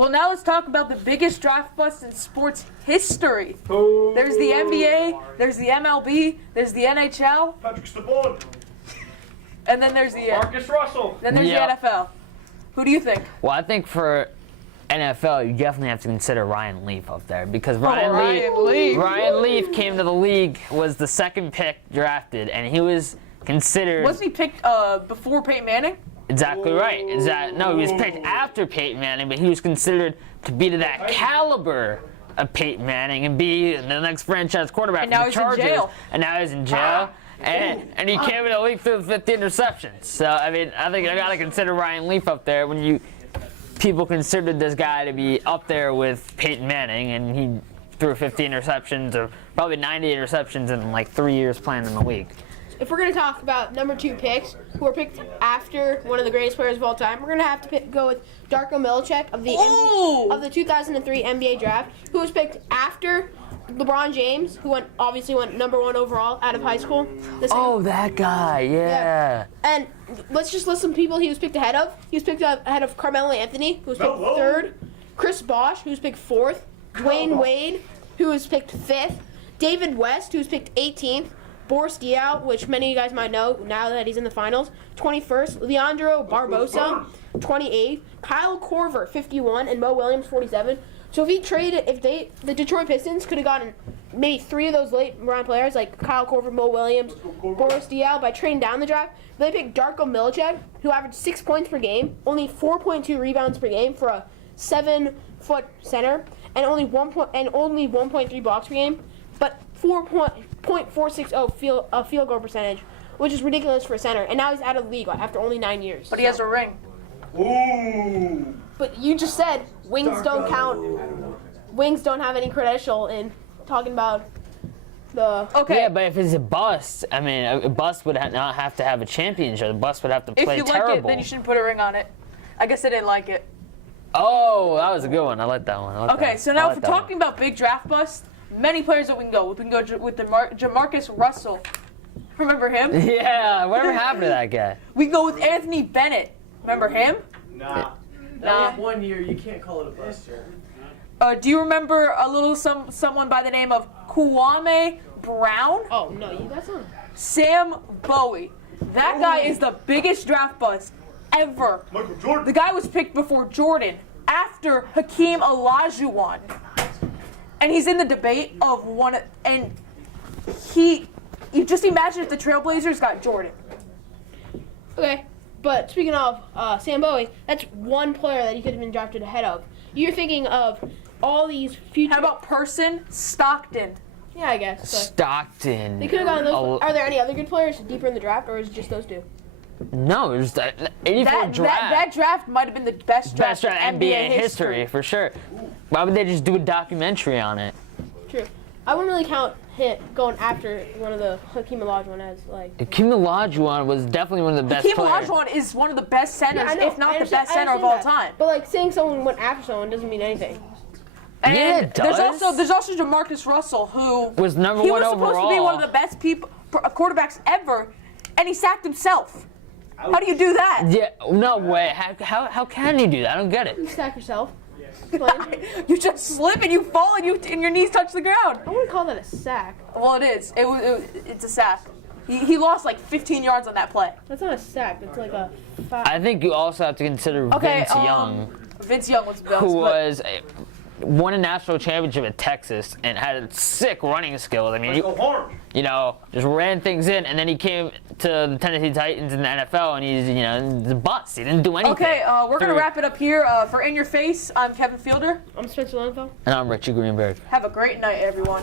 Well, now let's talk about the biggest draft bust in sports history. Oh. There's the NBA, there's the MLB, there's the NHL, Patrick Stabone. and then there's the Marcus Russell. the NFL. Who do you think? Well, I think for NFL, you definitely have to consider Ryan Leaf up there because Ryan Leaf. Ryan Leaf came to the league, was the second pick drafted, and he was considered. Wasn't he picked before Peyton Manning? Exactly right. No, he was picked after Peyton Manning, but he was considered to be to that caliber of Peyton Manning and be the next franchise quarterback And for now the he's in Chargers. jail. And now he's in jail. And he came in the league through 50 interceptions. So, I mean, I think I got to consider Ryan Leaf up there when people considered this guy to be up there with Peyton Manning, and he threw 50 interceptions or probably 90 interceptions in like 3 years playing in the league. If we're going to talk about number 2 picks, who were picked after one of the greatest players of all time, we're going to have to go with Darko Milicic of the 2003 NBA draft, who was picked after LeBron James, who obviously went number 1 overall out of high school. Oh, that guy, yeah. And let's just list some people he was picked ahead of. He was picked ahead of Carmelo Anthony, who was picked 3rd, Chris Bosh, who was picked 4th, Dwayne Wade, who was picked 5th, David West, who was picked 18th, Boris Diaw, which many of you guys might know now that he's in the finals, 21st, Leandro Barbosa, 28th, Kyle Korver, 51, and Mo Williams, 47. So the Detroit Pistons could have gotten maybe 3 of those late round players, like Kyle Korver, Mo Williams, Boris Diaw, by trading down the draft. They picked Darko Milicic, who averaged 6 points per game, only 4.2 rebounds per game for a 7-foot center, and only 1.3 blocks per game, but 4.460 field goal percentage, which is ridiculous for a center. And now he's out of the league after only 9 years. But he has a ring. Ooh. But you just said wings don't count. Wings don't have any credential in talking about the. Okay. Yeah, but if it's a bust, I mean, a bust would not have to have a championship. A bust would have to play If you terrible. like it, then you shouldn't put a ring on it. I guess I didn't like it. Oh, that was a good one. I like that one. Okay, so now if we're talking about big draft busts, many players that we can go with. We can go with Jamarcus Russell. Remember him? Yeah, whatever happened to that guy? We can go with Anthony Bennett. Remember him? Nah. Nah. That was 1 year. You can't call it a bust, sir. Do you remember a little someone by the name of Kwame Brown? Oh no, that's not. Sam Bowie. That guy is the biggest draft bust ever. Michael Jordan. The guy was picked before Jordan, after Hakeem Olajuwon. And he's in the debate of you just imagine if the Trailblazers got Jordan. Okay, but speaking of Sam Bowie, that's one player that he could have been drafted ahead of. You're thinking of all these future. How about Stockton? Yeah, I guess. But Stockton. they could have gotten those. Are there any other good players deeper in the draft, or is it just those 2? No, it was 84 draft. That draft might have been the best draft in NBA history, for sure. Why would they just do a documentary on it? True. I wouldn't really count hit going after one of the Hakeem Olajuwon as like. Hakeem Olajuwon was definitely one of the best Hakeem players. Olajuwon is one of the best centers, I know, if not I the best understand center of all that. time. But like saying someone went after someone doesn't mean anything. And Yeah, it does. there's also Jamarcus Russell, who Was number he one was supposed to be overall. one of the best quarterbacks ever, and he sacked himself. How do you do that? Yeah, no way. How can you do that? I don't get it. You stack yourself. You just slip and you fall and your knees touch the ground. I wouldn't call that a sack. Well, it is. It's a sack. He lost like 15 yards on that play. That's not a sack. That's like a. I think you also have to consider Vince Young, Vince Young was the best. who won a national championship at Texas and had sick running skills. I mean, Let's go hard. just ran things in, and then he came to the Tennessee Titans in the NFL, and he's a bust. He didn't do anything. Okay, we're going to wrap it up here. For In Your Face, I'm Kevin Fielder. I'm Spencer Lenfeld. And I'm Richie Greenberg. Have a great night, everyone.